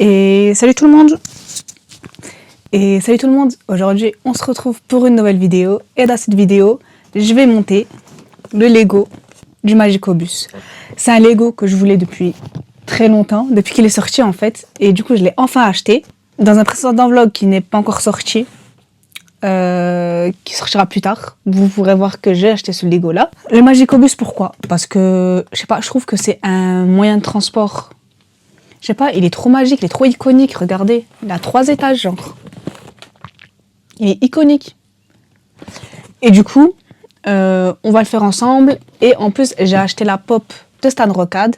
Et salut tout le monde. Aujourd'hui on se retrouve pour une nouvelle vidéo. Et dans cette vidéo, je vais monter le Lego du Magicobus. C'est un Lego que je voulais depuis très longtemps, depuis qu'il est sorti en fait. Et du coup je l'ai enfin acheté. Dans un précédent vlog qui n'est pas encore sorti, qui sortira plus tard, vous pourrez voir que j'ai acheté ce Lego là. Le Magicobus, pourquoi? Parce que, je sais pas, je trouve que c'est un moyen de transport. Je sais pas, il est trop magique, il est trop iconique, regardez. Il a 3 étages, genre. Il est iconique. Et du coup, on va le faire ensemble. Et en plus, j'ai acheté la pop de Stan Rocade.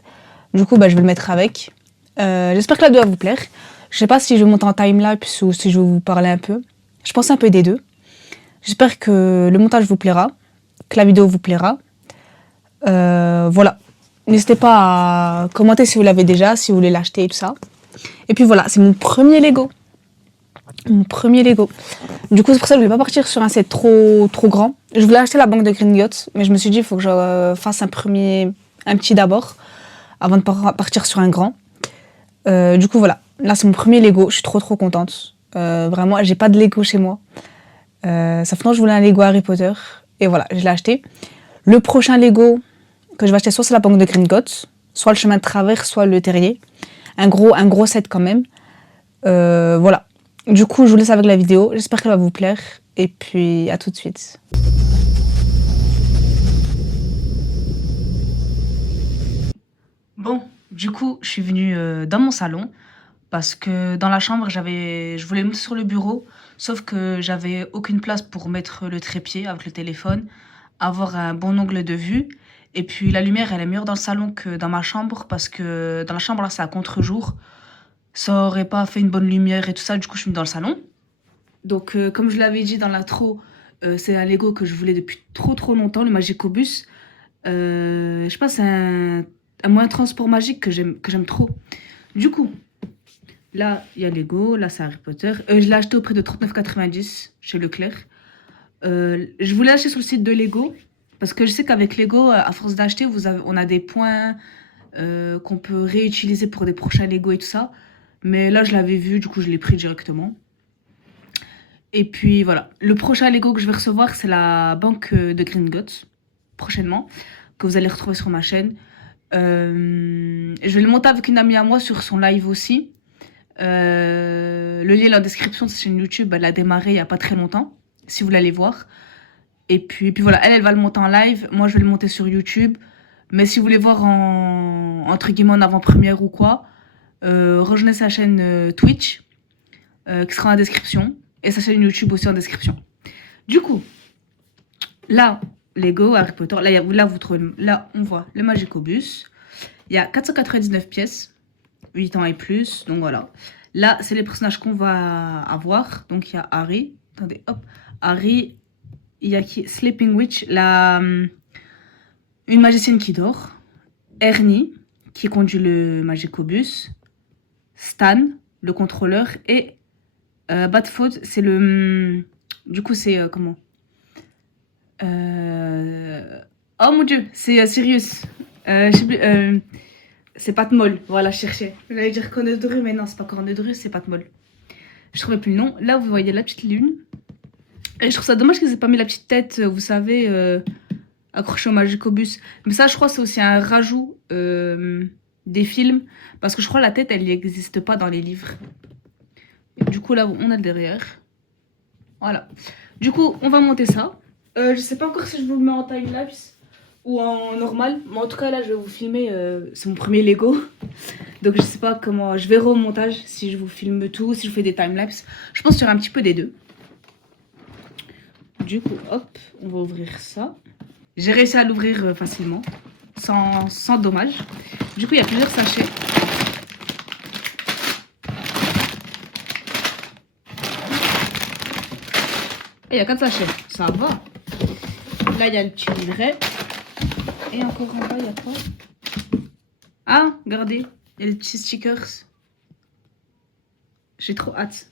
Du coup, je vais le mettre avec. J'espère que la vidéo va vous plaire. Je sais pas si je vais monter en timelapse ou si je vais vous parler un peu. Je pense un peu des deux. J'espère que le montage vous plaira, que la vidéo vous plaira. Voilà. N'hésitez pas à commenter si vous l'avez déjà, si vous voulez l'acheter et tout ça. Et puis voilà, c'est mon premier Lego. Mon premier Lego. Du coup, c'est pour ça que je vais pas partir sur un set trop grand. Je voulais acheter la banque de Gringotts, mais je me suis dit il faut que je fasse un petit d'abord, avant de partir sur un grand. Du coup, voilà. Là, c'est mon premier Lego. Je suis trop contente. Vraiment, j'ai pas de Lego chez moi. Ça fait longtemps que je voulais un Lego Harry Potter. Et voilà, je l'ai acheté. Le prochain Lego que je vais acheter, soit c'est la banque de Gringotts, soit le chemin de travers, soit le terrier. Un gros set quand même. Voilà. Du coup, je vous laisse avec la vidéo. J'espère qu'elle va vous plaire. Et puis, à tout de suite. Bon, du coup, je suis venue dans mon salon. Parce que dans la chambre, je voulais le mettre sur le bureau. Sauf que j'avais aucune place pour mettre le trépied avec le téléphone. Avoir un bon angle de vue. Et puis, la lumière, elle est meilleure dans le salon que dans ma chambre. Parce que dans la chambre, là, c'est à contre-jour. Ça aurait pas fait une bonne lumière et tout ça. Du coup, je suis venue dans le salon. Donc, comme je l'avais dit dans l'intro, c'est un Lego que je voulais depuis trop longtemps, le Magicobus. Je sais pas, c'est un moyen de transport magique que j'aime trop. Du coup, là, il y a Lego, là, c'est Harry Potter. Je l'ai acheté au prix de 39,90 chez Leclerc. Je voulais acheter sur le site de Lego, parce que je sais qu'avec Lego, à force d'acheter, on a des points qu'on peut réutiliser pour des prochains Lego et tout ça. Mais là, je l'avais vu, du coup, je l'ai pris directement. Et puis voilà, le prochain Lego que je vais recevoir, c'est la banque de Gringotts, prochainement, que vous allez retrouver sur ma chaîne. Je vais le monter avec une amie à moi sur son live aussi. Le lien est en description de sa chaîne YouTube, elle a démarré il n'y a pas très longtemps, si vous voulez aller voir. Et puis voilà, elle va le monter en live, moi je vais le monter sur YouTube. Mais si vous voulez voir entre guillemets en avant-première ou quoi, rejoignez sa chaîne Twitch, qui sera en description. Et sa chaîne YouTube aussi en description. Du coup, là, Lego, Harry Potter, là, on voit le Magicobus. Il y a 499 pièces, 8 ans et plus, donc voilà. Là, c'est les personnages qu'on va avoir. Donc, il y a Harry. Attendez, hop. Harry, il y a qui? Sleeping Witch, une magicienne qui dort. Ernie, qui conduit le Magicobus. Stan, le contrôleur. Et Badfoot, c'est le... Du coup, c'est... comment Oh mon dieu, c'est Sirius. Je sais plus... c'est Patmol, voilà, je cherchais. J'allais dire Cornedru, mais non, c'est pas Cornedru, c'est Patmol. Je trouvais plus le nom. Là, vous voyez la petite lune. Et je trouve ça dommage qu'ils aient pas mis la petite tête, vous savez, accrochée au Magicobus. Mais ça, je crois, c'est aussi un rajout des films. Parce que je crois la tête, elle n'existe pas dans les livres. Du coup, là, on a le derrière. Voilà. Du coup, on va monter ça. Je sais pas encore si je vous le mets en timelapse ou en normal. Mais en tout cas, là, je vais vous filmer. C'est mon premier Lego. Donc, je sais pas comment... Je verrai au montage si je vous filme tout, si je fais des timelapse. Je pense qu'il y aura un petit peu des deux. Du coup, hop, on va ouvrir ça. J'ai réussi à l'ouvrir facilement, sans dommage. Du coup, il y a plusieurs sachets. Et il y a 4 sachets, ça va. Là, il y a le petit livret. Et encore en bas, il y a quoi? Ah, regardez, il y a des petits stickers. J'ai trop hâte.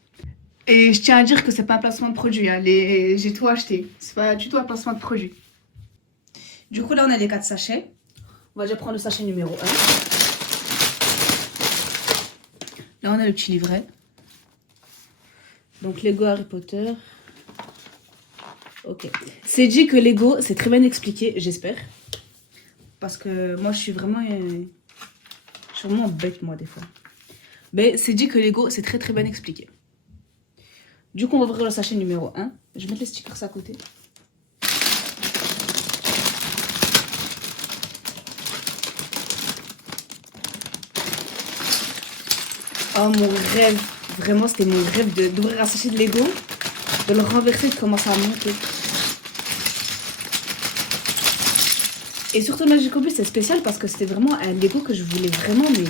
Et je tiens à dire que c'est pas un placement de produit. Hein. J'ai tout acheté. C'est pas du tout un placement de produit. Du coup, là, on a les 4 sachets. On va déjà prendre le sachet numéro 1. Là, on a le petit livret. Donc, Lego Harry Potter. Ok. C'est dit que Lego, c'est très bien expliqué, j'espère. Parce que moi, je suis vraiment bête, moi, des fois. Mais c'est dit que Lego, c'est très bien expliqué. Du coup, on va ouvrir le sachet numéro 1. Je vais mettre les stickers à côté. Oh, mon rêve. Vraiment, c'était mon rêve d'ouvrir un sachet de Lego, de le renverser et de commencer à monter. Et surtout, Magic Obus, c'est spécial parce que c'était vraiment un Lego que je voulais vraiment, mais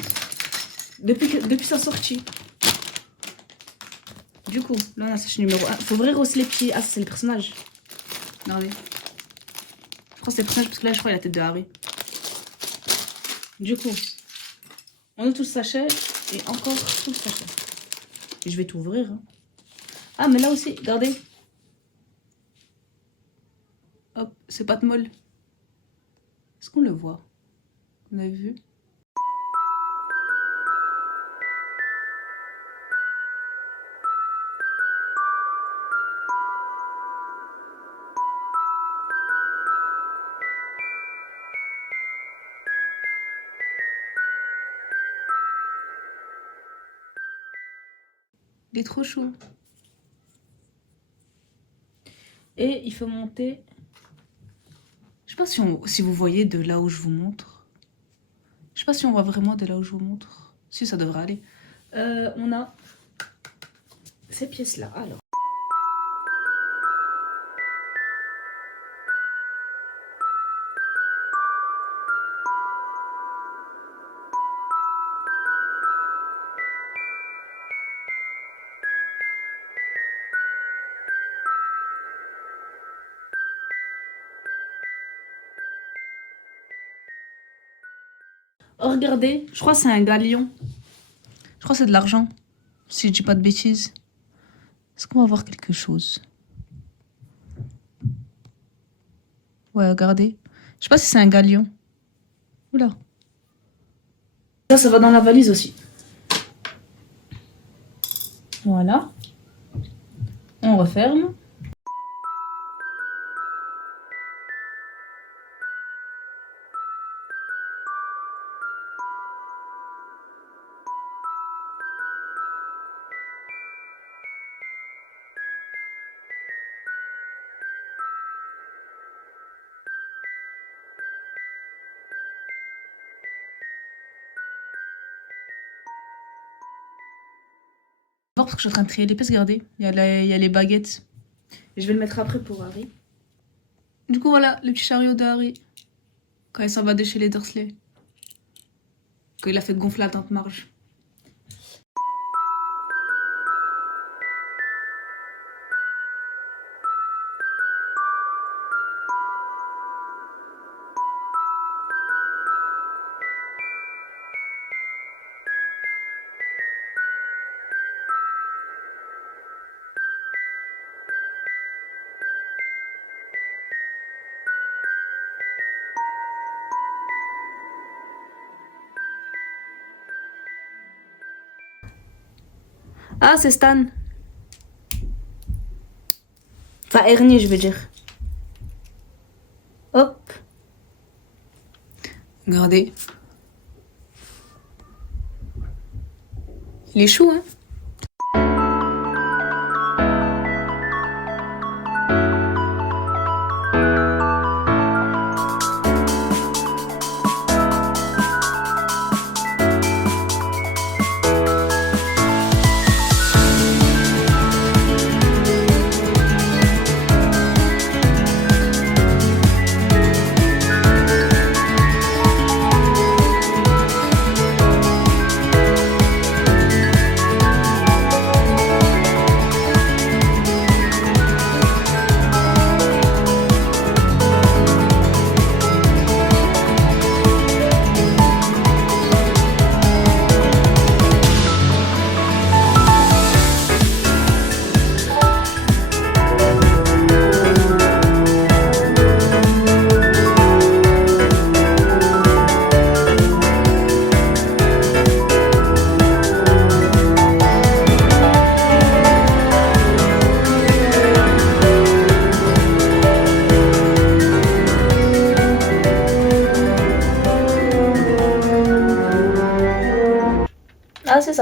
depuis sa sortie. Du coup, là, on a le sachet numéro 1. Faut ouvrir aussi les petits... Ah, c'est le personnage. Regardez. Je crois que c'est le personnage parce que là, je crois qu'il y a la tête de Harry. Du coup, on ouvre tout le sachet et encore tout le sachet. Et je vais tout ouvrir. Hein. Ah, mais là aussi, regardez. Hop, c'est pâte molle. Est-ce qu'on le voit? Vous avez vu? Il est trop chaud. Et il faut monter. Je sais pas si vous voyez de là où je vous montre. Je sais pas si on voit vraiment de là où je vous montre. Si, ça devrait aller. On a ces pièces-là. Alors. Oh, regardez, je crois que c'est un galion. Je crois que c'est de l'argent, si je dis pas de bêtises. Est-ce qu'on va voir quelque chose? Ouais, regardez. Je sais pas si c'est un galion. Oula. Ça va dans la valise aussi. Voilà. On referme. Parce que je suis en train de trier l'épaisse, regardez. Il y a les baguettes. Et je vais le mettre après pour Harry. Du coup, voilà, le petit chariot de Harry. Quand il s'en va de chez les Dursley. Quand il a fait gonfler la tante Marge. Ah, c'est Stan. Enfin, Ernie, je veux dire. Hop. Regardez. Il est chou, hein?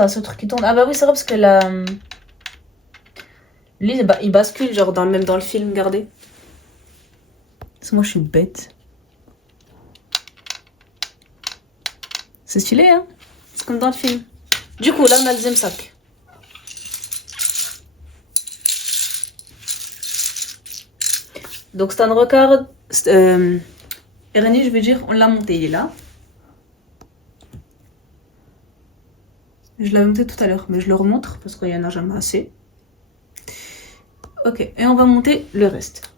t'as ce truc qui tourne. Ah bah oui, c'est vrai parce que la... Lui, il bascule, genre même dans le film, regardez. Parce que moi, je suis bête. C'est stylé, hein? C'est comme dans le film. Du coup, là, on a le deuxième sac. Donc, Stan Rocard, Ernie, je veux dire, on l'a monté, il est là. Je l'avais monté tout à l'heure, mais je le remontre parce qu'il y en a jamais assez. Ok, et on va monter le reste.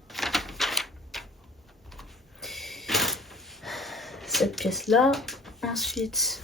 Cette pièce-là. Ensuite...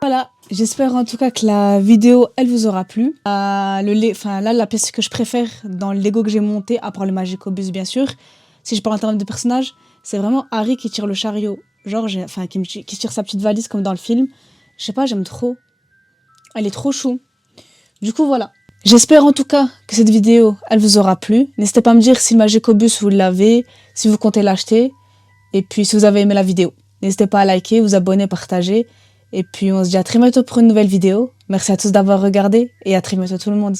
Voilà, j'espère en tout cas que la vidéo, elle vous aura plu. Là, la pièce que je préfère dans le Lego que j'ai monté, à part le Magicobus bien sûr, si je parle en termes de personnages, c'est vraiment Harry qui tire le chariot. Genre, qui tire sa petite valise comme dans le film. Je sais pas, j'aime trop. Elle est trop chou. Du coup, voilà. J'espère en tout cas que cette vidéo, elle vous aura plu. N'hésitez pas à me dire si le Magicobus, vous l'avez, si vous comptez l'acheter. Et puis, si vous avez aimé la vidéo. N'hésitez pas à liker, vous abonner, partager. Et puis, on se dit à très bientôt pour une nouvelle vidéo. Merci à tous d'avoir regardé et à très bientôt tout le monde.